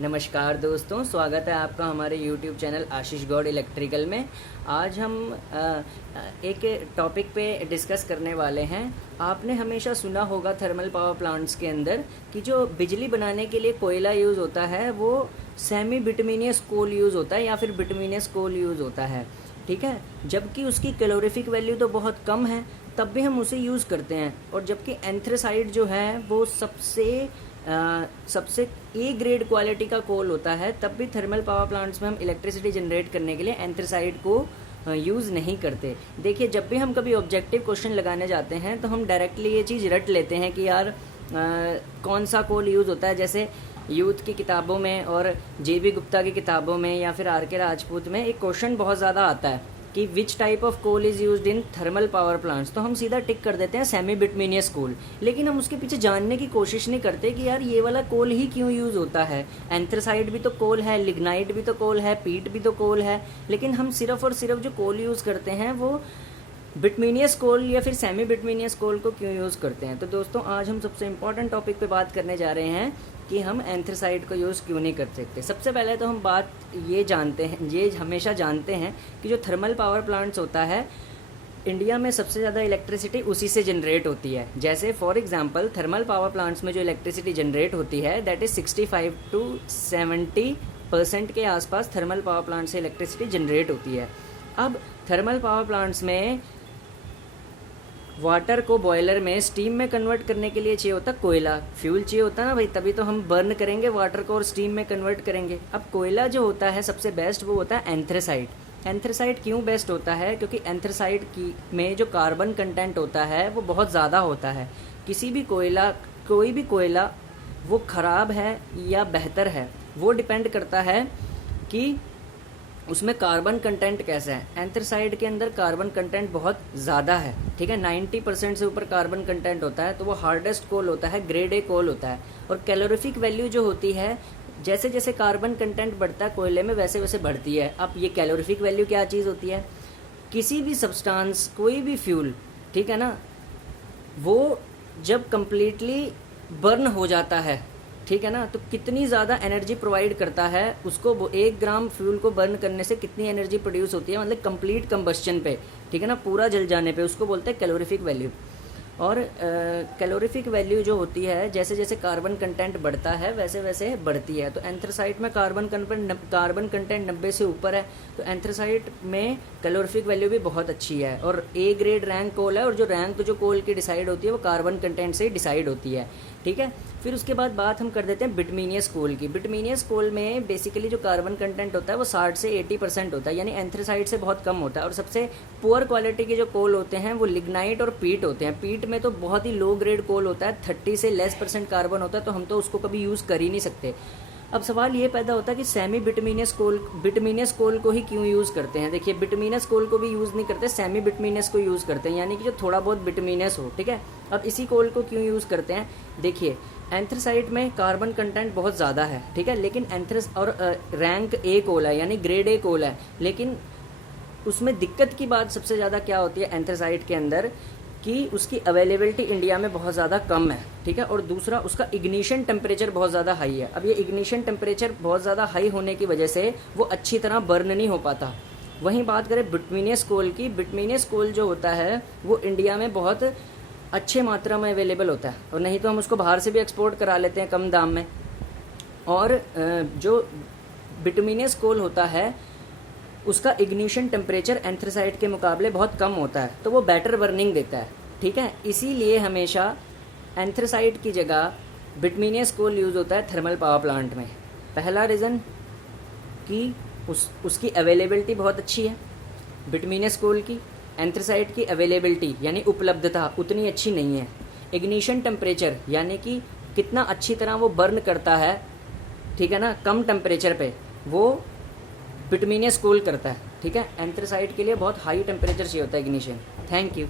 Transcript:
नमस्कार दोस्तों, स्वागत है आपका हमारे YouTube चैनल आशीष गौड़ इलेक्ट्रिकल में। आज हम एक टॉपिक पे डिस्कस करने वाले हैं। आपने हमेशा सुना होगा थर्मल पावर प्लांट्स के अंदर कि जो बिजली बनाने के लिए कोयला यूज़ होता है वो सेमी बिटुमिनियस कोल यूज़ होता है या फिर बिटुमिनियस कोल यूज़ होता है, ठीक है। जबकि उसकी कैलोरीफिक वैल्यू तो बहुत कम है, तब भी हम उसे यूज़ करते हैं। और जबकि एंथ्रेसाइट जो है वो सबसे ए ग्रेड क्वालिटी का कोल होता है, तब भी थर्मल पावर प्लांट्स में हम इलेक्ट्रिसिटी जनरेट करने के लिए एंथ्रेसाइट को यूज़ नहीं करते। देखिए, जब भी हम कभी ऑब्जेक्टिव क्वेश्चन लगाने जाते हैं तो हम डायरेक्टली ये चीज़ रट लेते हैं कि यार कौन सा कोल यूज़ होता है। जैसे यूथ की किताबों में और जेबी गुप्ता की किताबों में या फिर आर के राजपूत में एक क्वेश्चन बहुत ज़्यादा आता है कि which type of coal is used in thermal power plants, तो हम सीधा टिक कर देते हैं सेमी बिटुमिनियस कोल। लेकिन हम उसके पीछे जानने की कोशिश नहीं करते कि यार ये वाला कोल ही क्यों यूज़ होता है। एंथ्रेसाइट भी तो कोल है, लिग्नाइट भी तो कोल है, पीट भी तो कोल है, लेकिन हम सिर्फ और सिर्फ जो कोल यूज़ करते हैं वो बिटुमिनियस कोल या फिर सेमी बिटुमिनियस कोल को क्यों यूज़ करते हैं। तो दोस्तों, आज हम सबसे इम्पॉर्टेंट टॉपिक पे बात करने जा रहे हैं कि हम एंथ्रेसाइट को यूज़ क्यों नहीं कर सकते। सबसे पहले तो हम बात ये जानते हैं, ये हमेशा जानते हैं कि जो थर्मल पावर प्लांट्स होता है, इंडिया में सबसे ज़्यादा इलेक्ट्रिसिटी उसी से जनरेट होती है। जैसे for example thermal power plants में जो इलेक्ट्रिसिटी जनरेट होती है दैट इज़ 65 to 70% के आसपास थर्मल पावर प्लांट से इलेक्ट्रिसिटी जनरेट होती है। अब थर्मल पावर प्लांट्स में वाटर को बॉयलर में स्टीम में कन्वर्ट करने के लिए चाहिए होता कोयला, फ्यूल चाहिए होता ना भाई, तभी तो हम बर्न करेंगे वाटर को और स्टीम में कन्वर्ट करेंगे। अब कोयला जो होता है सबसे बेस्ट वो होता है एंथ्रेसाइट। एंथ्रेसाइट क्यों बेस्ट होता है? क्योंकि एंथ्रेसाइट की में जो कार्बन कंटेंट होता है वो बहुत ज़्यादा होता है। कोई भी कोयला वो ख़राब है या बेहतर है वो डिपेंड करता है कि उसमें कार्बन कंटेंट कैसा है। एंथ्रेसाइट के अंदर कार्बन कंटेंट बहुत ज़्यादा है, ठीक है, 90% से ऊपर कार्बन कंटेंट होता है, तो वो हार्डेस्ट कोल होता है, ग्रेड ए कोल होता है। और कैलोरीफिक वैल्यू जो होती है, जैसे जैसे कार्बन कंटेंट बढ़ता है कोयले में वैसे वैसे बढ़ती है। अब ये कैलोरीफिक वैल्यू क्या चीज़ होती है? किसी भी सब्सटेंस, कोई भी फ्यूल, ठीक है ना, वो जब कम्प्लीटली बर्न हो जाता है, ठीक है ना, तो कितनी ज़्यादा एनर्जी प्रोवाइड करता है उसको। 1 ग्राम फ्यूल को बर्न करने से कितनी एनर्जी प्रोड्यूस होती है, मतलब कंप्लीट कंबस्शन पे, ठीक है ना, पूरा जल जाने पे, उसको बोलते हैं कैलोरीफिक वैल्यू। और कैलोरीफिक वैल्यू जो होती है जैसे जैसे कार्बन कंटेंट बढ़ता है वैसे वैसे बढ़ती है। तो एंथ्रेसाइट में कार्बन कंटेंट 90 से ऊपर है, तो एंथ्रेसाइट में कैलोरीफिक वैल्यू भी बहुत अच्छी है और ए ग्रेड रैंक कोल है। और जो रैंक जो कोल की डिसाइड होती है वो कार्बन कंटेंट से डिसाइड होती है, ठीक है। फिर उसके बाद बात हम कर देते हैं बिटुमिनियस कोल की। बिटुमिनियस कोल में बेसिकली जो कार्बन कंटेंट होता है वो 60 से 80% होता है, यानी एंथ्रेसाइट से बहुत कम होता है। और सबसे पुअर क्वालिटी के जो कोल होते हैं वो लिग्नाइट और पीट होते हैं। पीट में तो बहुत ही लो ग्रेड कोल होता है, 30 से लेस % कार्बन होता है, तो हम तो उसको कभी यूज़ कर ही नहीं सकते। अब सवाल ये पैदा होता है कि सेमी बिटुमिनियस कोल को ही क्यों यूज़ करते हैं। देखिए, बिटुमिनियस कोल को भी यूज़ नहीं करते, सेमी बिटुमिनियस को यूज़ करते हैं, यानी कि जो थोड़ा बहुत बिटुमिनियस हो, ठीक है। अब इसी कोल को क्यों यूज़ करते हैं? देखिए, एंथ्रेसाइट में कार्बन कंटेंट बहुत ज़्यादा है, ठीक है, लेकिन रैंक ए कोल है, यानी ग्रेड ए कोल है। लेकिन उसमें दिक्कत की बात सबसे ज़्यादा क्या होती है एंथ्रेसाइट के अंदर, कि उसकी अवेलेबिलिटी इंडिया में बहुत ज़्यादा कम है, ठीक है। और दूसरा, उसका इग्निशन टेम्परेचर बहुत ज़्यादा हाई है। अब ये इग्निशन टेम्परेचर बहुत ज़्यादा हाई होने की वजह से वो अच्छी तरह बर्न नहीं हो पाता। वहीं बात करें बिटुमिनियस कोल की, बिटुमिनियस कोल जो होता है वो इंडिया में बहुत अच्छे मात्रा में अवेलेबल होता है, और नहीं तो हम उसको बाहर से भी एक्सपोर्ट करा लेते हैं कम दाम में। और जो बिटुमिनियस कोल होता है उसका इग्निशन टेम्परेचर एंथ्रेसाइट के मुकाबले बहुत कम होता है, तो वो बेटर बर्निंग देता है, ठीक है। इसीलिए हमेशा एंथ्रेसाइट की जगह बिटुमिनियस कोल यूज़ होता है थर्मल पावर प्लांट में। पहला रीज़न कि उसकी अवेलेबिलिटी बहुत अच्छी है बिटुमिनियस कोल की। एंथ्रेसाइट की अवेलेबिलिटी यानी उपलब्धता उतनी अच्छी नहीं है। इग्निशन टेम्परेचर यानी कि कितना अच्छी तरह वो बर्न करता है, ठीक है ना, कम टेम्परेचर पे, वो बिटुमिनियस कोल करता है, ठीक है। एंथ्रेसाइट के लिए बहुत हाई टेम्परेचर चाहिए होता है इग्निशन। Thank you.